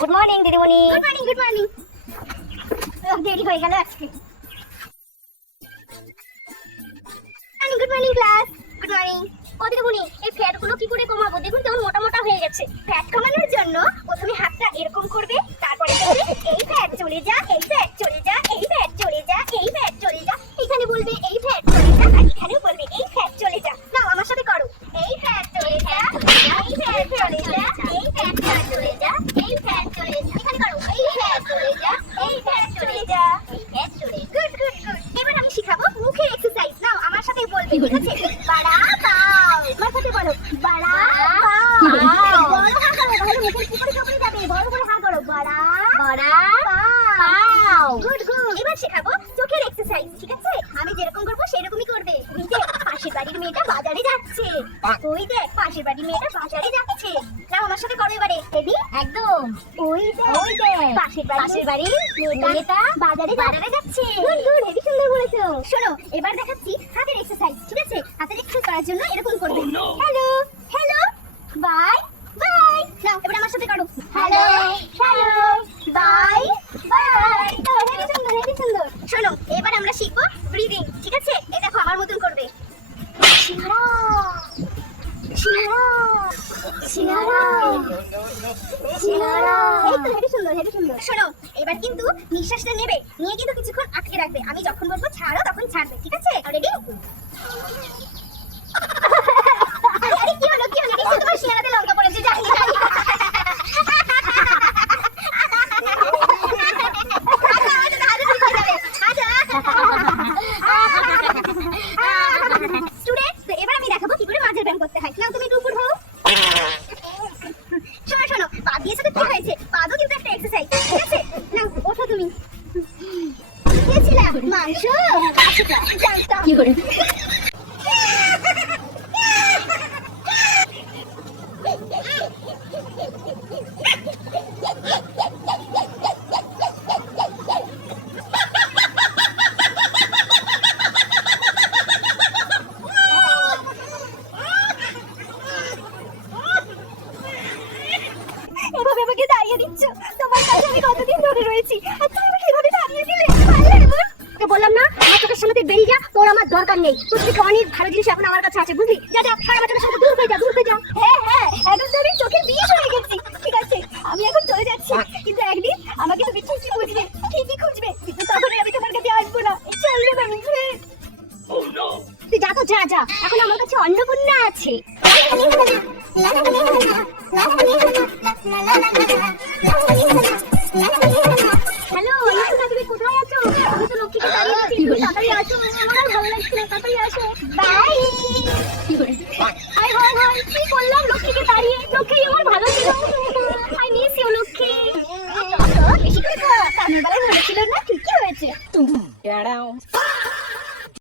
Good morning দিদিমণি। Good morning good morning. দেরি হয়ে গেল আজকে। Good morning class. Good morning. ও দিদিমণি, এই ফ্যাট গুলো কি করে কমাবো? দেখুন কেমন মোটা মোটা হয়ে গেছে। ফ্যাট কমানোর জন্য প্রথমে হাতটা এরকম করবে, তারপরে বলবে এই ফ্যাট চলে যা, এই ফ্যাট চলে যা, এই ফ্যাট চলে যা, এই ফ্যাট চলে যা। এখানে বলবে এই ফ্যাট চলে যা, আর এখানেও বলবে এই ফ্যাট চলে যা। নাও আমার সাথে করো। এই ফ্যাট চলে যা, এই ফ্যাট চলে যা, এই ফ্যাট চলে যা, এই ফ্যাট চলে যা। এখানে করো। এই ফ্যাট চলে যা, এই ফ্যাট চলে যা, এই ফ্যাট চলে। Good good good. এবার আমি শিখাবো মুখের এক্সারসাইজ। নাও আমার সাথে বলবে, ঠিক আছে? বাড়া পাও। আমার সাথে বলো, বাড়া পাও। বড় হা করো, তাহলে মুখের পুকুরে চোখে যাবে। বড় করে হা করো, বাড়া বড়া পাও। Good good. এবার শেখাবো চোখের এক্সারসাইজ, ঠিক আছে? আমি যেরকম করবো সেরকমই করবে। ওই যে পাশের বাড়ির মেয়েটা বাজারে যাচ্ছে, ওই দেখ পাশের বাড়ির মেয়েটা বাজারে যাচ্ছে। নাও আমার সাথে করো এবারে। রেডি? একদম। ওই দেখ পাশের বাড়ির মেয়েটা বাজারে যাচ্ছে। গুড গুড, হেভি সুন্দর বলেছো। শোনো, এবার দেখাচ্ছি হাতের এক্সারসাইজ, ঠিক আছে? হাতের এক্সারসাইজ করার জন্য এরকম করবে। Hello hello bye bye. নাও এবার আমার সাথে করো। Hello hello bye bye. তো হেভি সুন্দর হেভি সুন্দর। শোনো, এবার আমরা শিখবো ব্রিদিং, ঠিক আছে? এই দেখো আমার মতন করবে। শিরা শিরা শিরা শিরা। এই তো হেভি সুন্দর হেভি সুন্দর। শোনো, এবার কিন্তু নিঃশ্বাসটা নেবে, নিয়ে কিন্তু কিছুক্ষণ আটকে রাখবে। আমি যখন বলবো ছাড়ো তখন ছাড়বে, ঠিক আছে? রেডি? আরে কি হলো কি হলো? নিশ্চয়ই তোমার শিরাতে লঙ্কা পড়েছে, জানি জানি। স্টুডেন্ট, এবার আমি দেখাবো কি করে মাঝের ব্যায়াম করতে হয়। নাও তুমি একটু উপর হও। শোনো শোনো, পা দিয়েছো তো কি হয়েছে? পাদও কিন্তু একটা এক্সারসাইজ, ঠিক আছে? নাও ওঠো তুমি। খেয়েছিলাম মাংস, জানতাম। কি করে? এভাবে আমাকে দাঁড়িয়ে দিচ্ছ? তোমার কাছে আমি কতদিন ধরে রয়েছি, আর তুমি আমাকে এভাবে দাঁড়িয়ে দিলে? পারলে এমন? তোকে বললাম না আমার চোখের সামনে থেকে বেরিয়ে যা, তোর আমার দরকার নেই। তোর থেকে অনেক ভালো জিনিস এখন আমার কাছে আছে, বুঝলি? যা যা, আমার চোখের সামনে দূর হয়ে যা, দূর হয়ে যা। হ্যাঁ হ্যাঁ, এখন তো আমি চোখের বিষ হয়ে গেছি, ঠিক আছে? আমি এখন চলে যাচ্ছি, কিন্তু একদিন আমাকে তুমি ঠিকই খুঁজবে, ঠিকই খুঁজবে, কিন্তু তখন আমি তোমার কাছে আসবো না। চল রে বাবু। তুই যা তো, যা যা, এখন আমার কাছে অন্নপূর্ণা আছে। হ্যালো অন্নপূর্ণা, তুমি কোথায় আছো? আমি তো লক্ষ্মীকে দাঁড়িয়ে আছি, তুমি তাড়াতাড়ি আসো। আমার আর ভালো লাগছে না, তাড়াতাড়ি আসো। বাই। কি করে? হাই হাই হাই, কি করলাম লক্ষ্মীকে দাঁড়িয়ে? লক্ষ্মী আমার ভালো ছিল। I miss you Lakshmi. বেশি করে খা, কানের বেলায় মনে ছিল না, ঠিকই হয়েছে। দাঁড়াও।